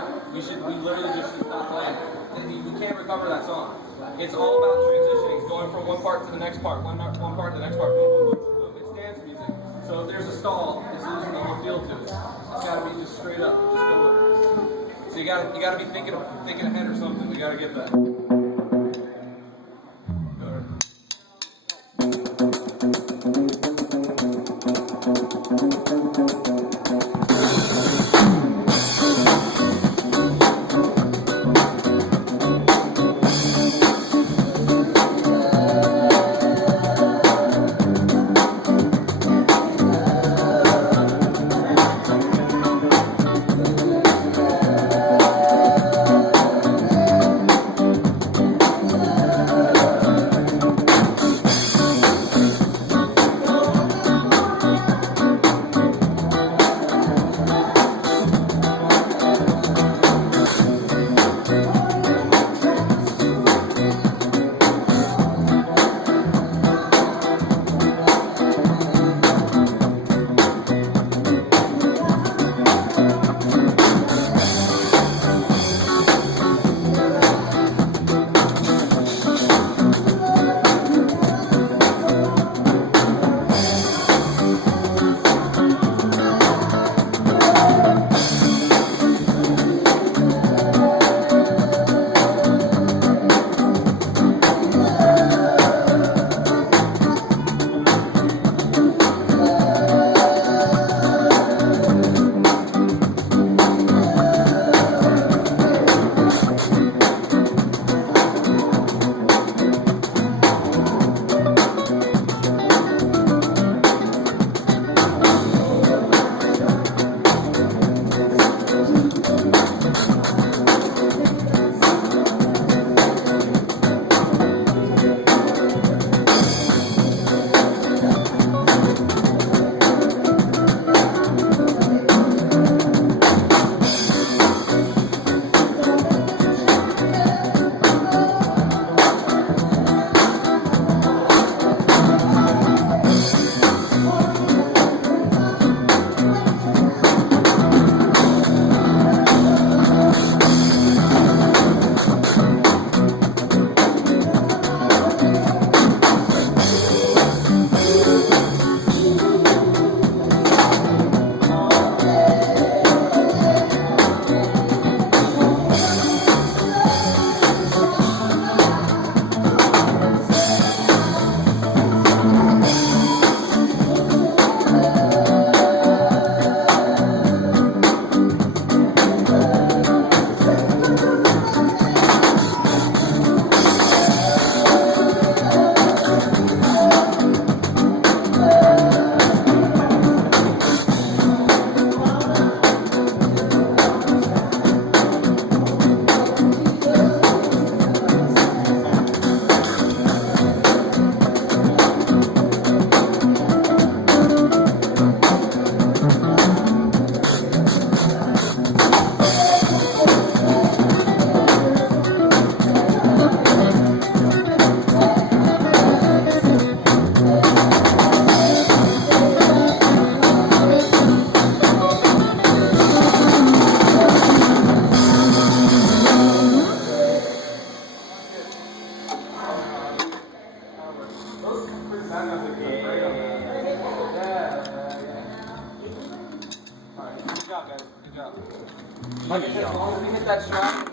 not. We literally just should stop playing. We can't recover that song. It's all about transitioning, going from one part to the next part, one part to the next part. Boom, boom, boom, boom, boom. It's dance music. So if there's a stall, it's losing the whole feel to it. It's got to be just straight up. Just go with it. So you got to be thinking ahead or something. We got to get that. Good job, guys. Good job. Like I said, as long as we hit that stride,